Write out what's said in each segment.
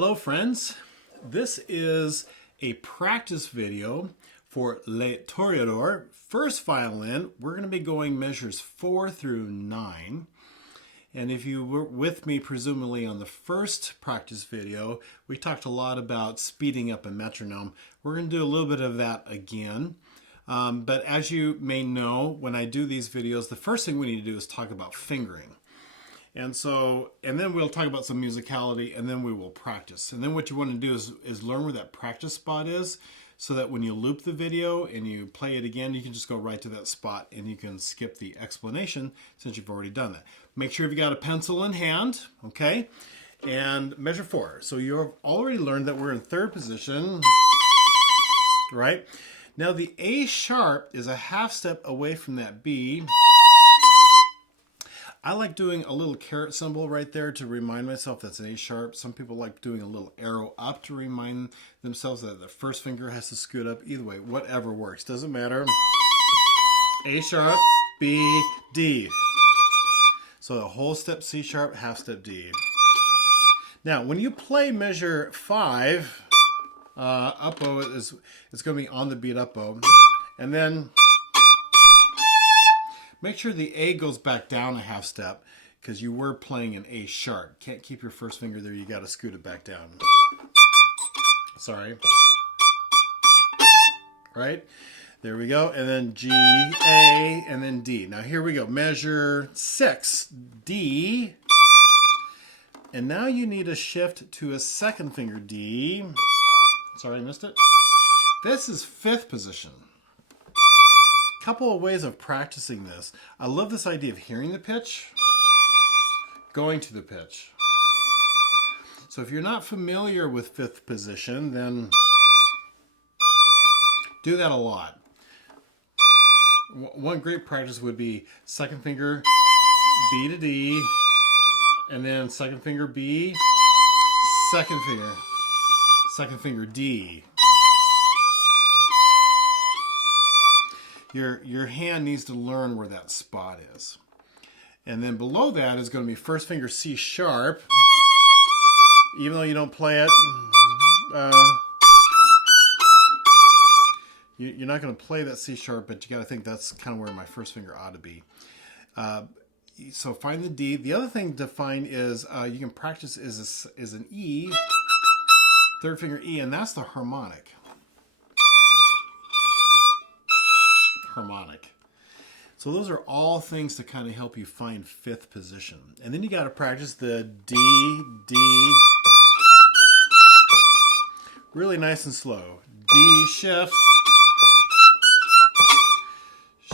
Hello friends, this is a practice video for Les Toréadors, first violin. We're going to be going measures 4 through 9. And if you were with me presumably on the first practice video, we talked a lot about speeding up a metronome. We're going to do a little bit of that again. But as you may know, when I do these videos, the first thing we need to do is talk about fingering. And then we'll talk about some musicality, and then we will practice. And then what you want to do is learn where that practice spot is, so that when you loop the video and you play it again, you can just go right to that spot and you can skip the explanation since you've already done that. Make sure you've got a pencil in hand, okay? And measure 4. So you've already learned that we're in third position, right? Now the A sharp is a half step away from that B. I like doing a little caret symbol right there to remind myself that's an A sharp. Some people like doing a little arrow up to remind themselves that the first finger has to scoot up. Either way, whatever works, doesn't matter. A sharp, B, D. So the whole step C sharp, half step D. Now, when you play measure 5, up bow it's going to be on the beat up bow, and then make sure the A goes back down a half step because you were playing an A sharp. Can't keep your first finger there. You got to scoot it back down. Sorry. Right? There we go. And then G, A, and then D. Now here we go. Measure 6, D. And now you need a shift to a second finger, D. Sorry, I missed it. This is 5th position. Couple of ways of practicing this. I love this idea of hearing the pitch, going to the pitch. So if you're not familiar with 5th position, then do that a lot. One great practice would be second finger B to D, and then second finger B, second finger D. Your hand needs to learn where that spot is. And then below that is going to be first finger C sharp. Even though you don't play it, you're not going to play that C sharp, but you got to think that's kind of where my first finger ought to be. So find the D. The other thing to find is you can practice is an E, third finger E, and that's the harmonic. So those are all things to kind of help you find 5th position. And then you got to practice the D, D. Really nice and slow. D, shift,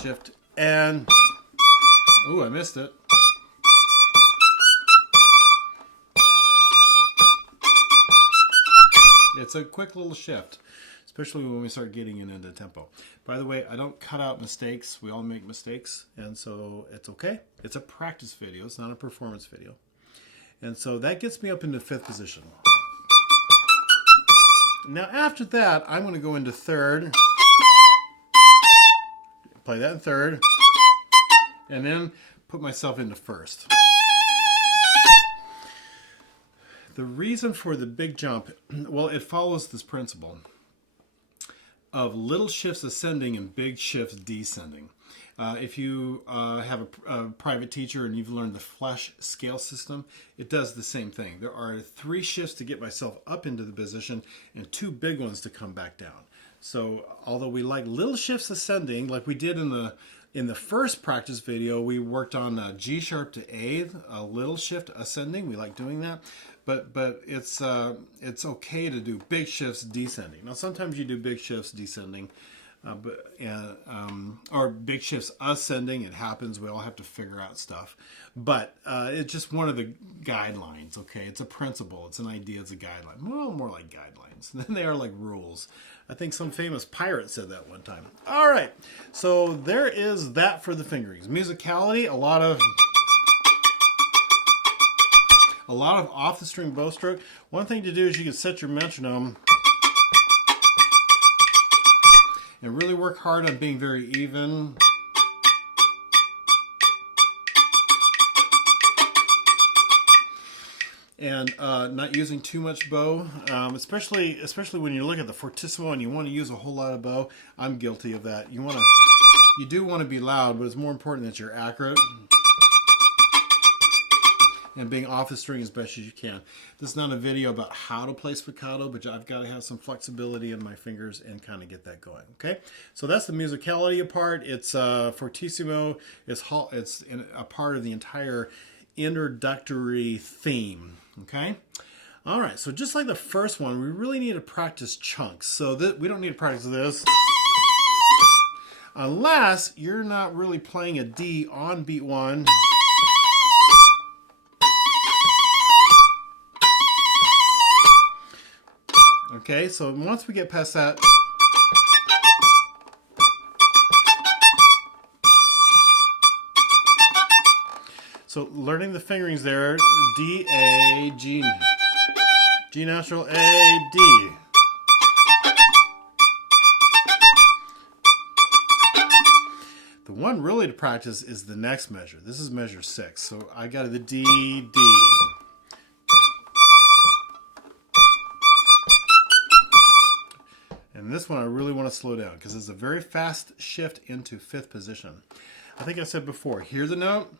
shift, and, ooh, I missed it. It's a quick little shift, especially when we start getting into tempo. By the way, I don't cut out mistakes. We all make mistakes, and so it's okay. It's a practice video. It's not a performance video. And so that gets me up into 5th position. Now after that, I'm going to go into 3rd, play that in 3rd, and then put myself into 1st. The reason for the big jump, well, it follows this principle of little shifts ascending and big shifts descending. If you have a private teacher and you've learned the flash scale system, it does the same thing. There are 3 shifts to get myself up into the position and 2 big ones to come back down. So although we like little shifts ascending, like we did in the first practice video, we worked on G sharp to A, a little shift ascending. We like doing that. But it's okay to do big shifts descending. Now sometimes you do big shifts descending, or big shifts ascending. It happens. We all have to figure out stuff. But it's just one of the guidelines. Okay, it's a principle. It's an idea. It's a guideline. Well, more like guidelines than they are like rules. I think some famous pirate said that one time. All right, so there is that for the fingerings. Musicality, a lot of off the string bow stroke. One thing to do is you can set your metronome and really work hard on being very even. and not using too much bow, especially when you look at the fortissimo and you want to use a whole lot of bow. I'm guilty of that. You do want to be loud, but it's more important that you're accurate and being off the string as best as you can. This is not a video about how to play spiccato, but I've got to have some flexibility in my fingers and kind of get that going. Okay, so that's the musicality part. It's fortissimo. It's a part of the entire introductory theme. Okay, all right. So just like the first one, we really need to practice chunks. So we don't need to practice this unless you're not really playing a D on beat 1. Okay, so once we get past that, so learning the fingerings there, D, A, G, G natural, A, D. The one really to practice is the next measure. This is measure 6, so I got the D, D. And this one I really want to slow down because it's a very fast shift into 5th position. I think I said before, hear the note,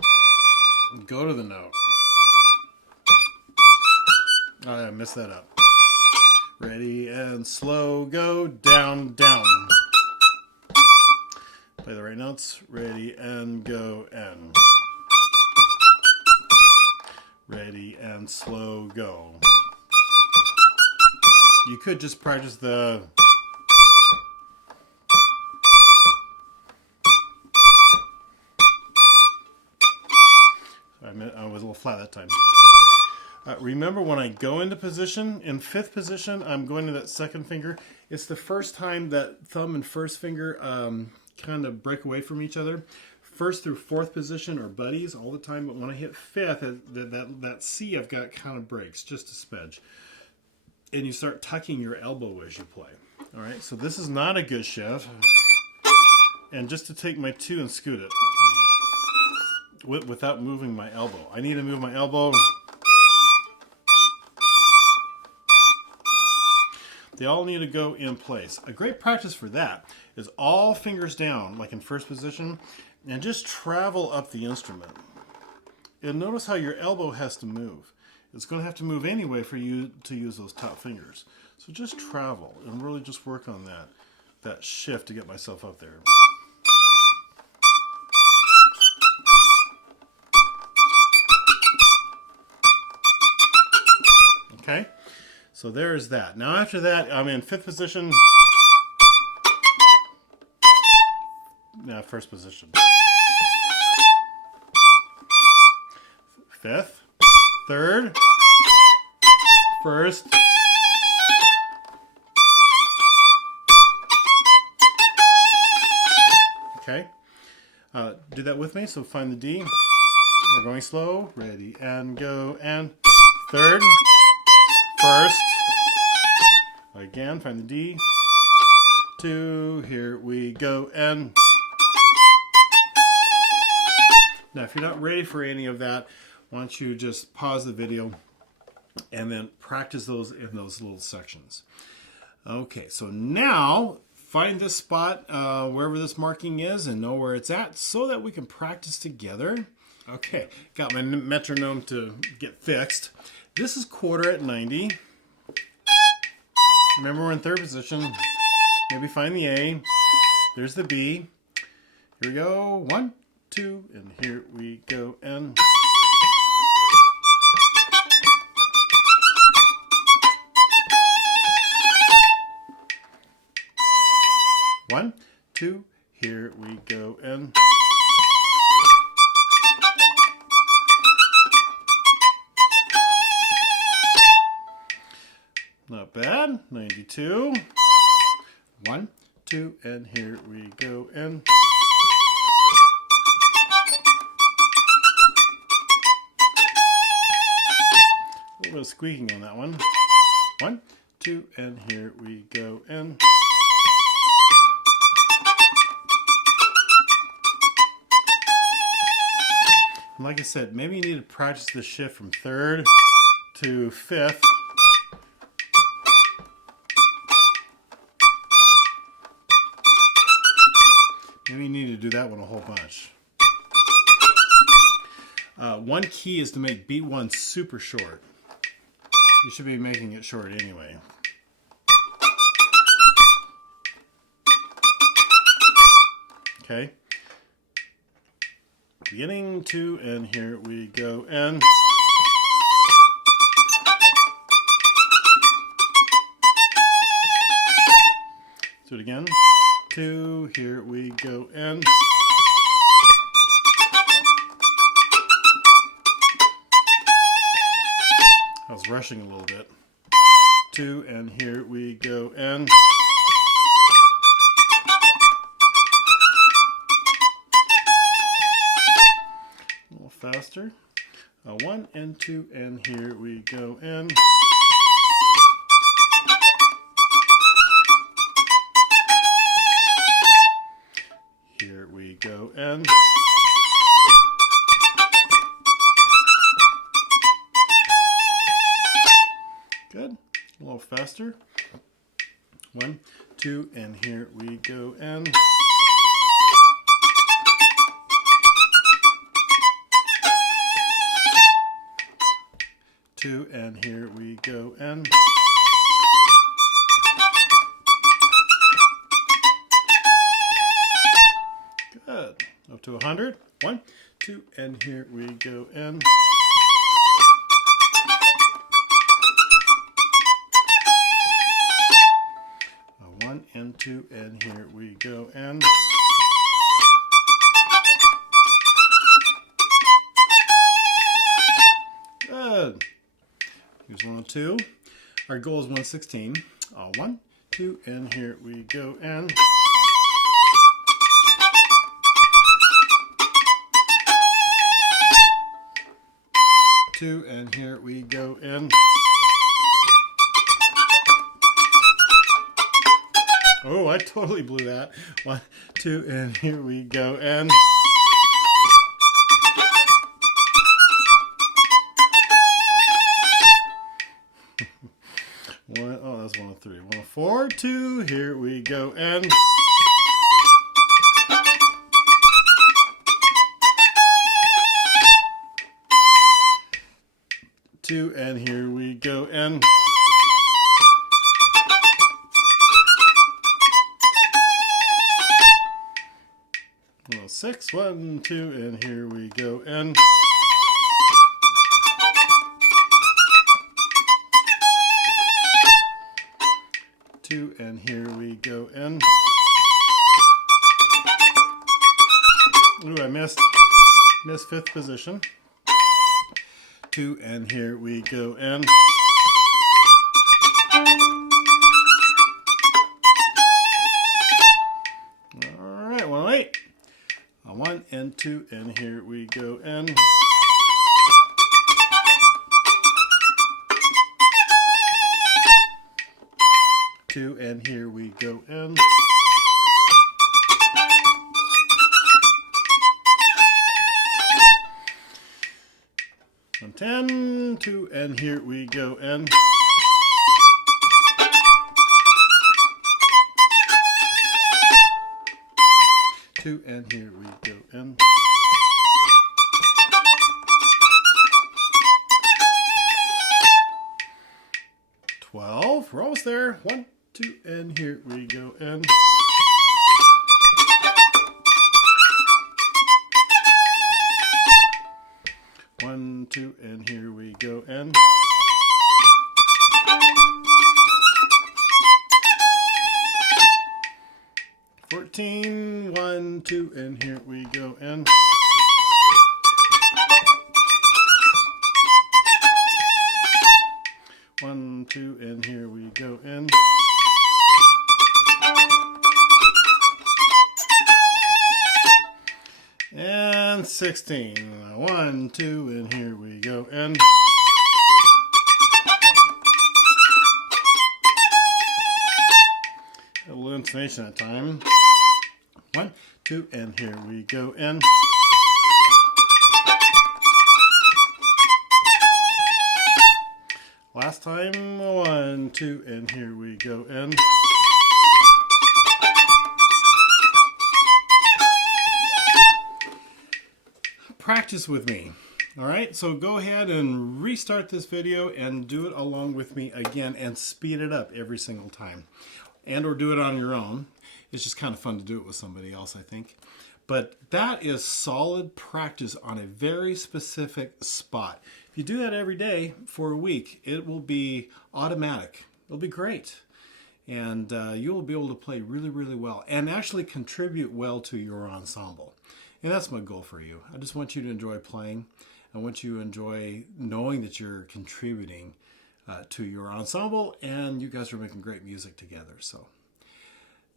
go to the note. Oh, I messed that up. Ready and slow, go down, down. Play the right notes. Ready and go and. Ready and slow, go. You could just practice the I was a little flat that time. Remember when I go into position, in 5th position, I'm going to that 2nd finger. It's the first time that thumb and 1st finger kind of break away from each other. 1st through 4th position are buddies all the time, but when I hit 5th, that C I've got kind of breaks just a smidge. And you start tucking your elbow as you play. All right, so this is not a good shift. And just to take my 2 and scoot it. Without moving my elbow. I need to move my elbow. They all need to go in place. A great practice for that is all fingers down, like in 1st position, and just travel up the instrument. And notice how your elbow has to move. It's going to have to move anyway for you to use those top fingers. So just travel and really just work on that shift to get myself up there. Okay, so there's that. Now after that, I'm in 5th position. Now 1st position. 5th, 3rd, 1st. Okay, do that with me. So find the D. We're going slow. Ready and go and 3rd. 1st, again, find the D, 2, here we go, and now if you're not ready for any of that, why don't you just pause the video and then practice those in those little sections. Okay, so now find this spot wherever this marking is and know where it's at so that we can practice together. Okay, got my metronome to get fixed. This is quarter at 90. Remember we're in 3rd position. Maybe find the A. There's the B. Here we go. 1, 2, and here we go. And one, 2, here we go. And not bad. 92. 1, 2, and here we go. And a little bit of squeaking on that one. 1, 2, and here we go. And like I said, maybe you need to practice the shift from 3rd to 5th. Maybe you need to do that one a whole bunch. One key is to make beat 1 super short. You should be making it short anyway. Okay. Beginning 2, and here we go, and do it again. 2, here we go, and I was rushing a little bit. 2, and here we go, and a little faster. 1 and 2, and here we go, and here we go, and good. A little faster. 1, 2, and here we go, and 2, and here we go, and good. Up to 100. 1, 2, and here we go, and 1 and 2, and here we go, and good. Here's 1 and 2. Our goal is 116. 1, 2, and here we go, and 2, and here we go, and oh, I totally blew that. 1, 2, and here we go, and 1. Oh, that's 1 and 3. 1 and 4, 2. Here we go, and 2, and here we go, and 6, 1, 2, and here we go, and 2, and here we go, and ooh, I missed 5th position. 2, and here we go, and all right, 108. 1 and 2, and here we go, and 2, and here we go, and and 10, 2, and here we go, and 2, and here we go, and 12. We're almost there. 1, 2, and here we go, and 1, 2, and here we go, and 14, 1, 2, and here we go, and 1, 2, and here we go, and 16. 1, 2, and here we go, and a little intonation at time. 1, 2, and here we go, and time. 1, 2, and here we go. And practice with me. All right, so go ahead and restart this video and do it along with me again and speed it up every single time. And or do it on your own. It's just kind of fun to do it with somebody else, I think. But that is solid practice on a very specific spot. If you do that every day for a week, it will be automatic. It'll be great. And you will be able to play really, really well and actually contribute well to your ensemble. And that's my goal for you. I just want you to enjoy playing. I want you to enjoy knowing that you're contributing to your ensemble, and you guys are making great music together. So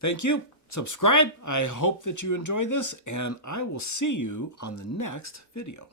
thank you. Subscribe. I hope that you enjoy this, and I will see you on the next video.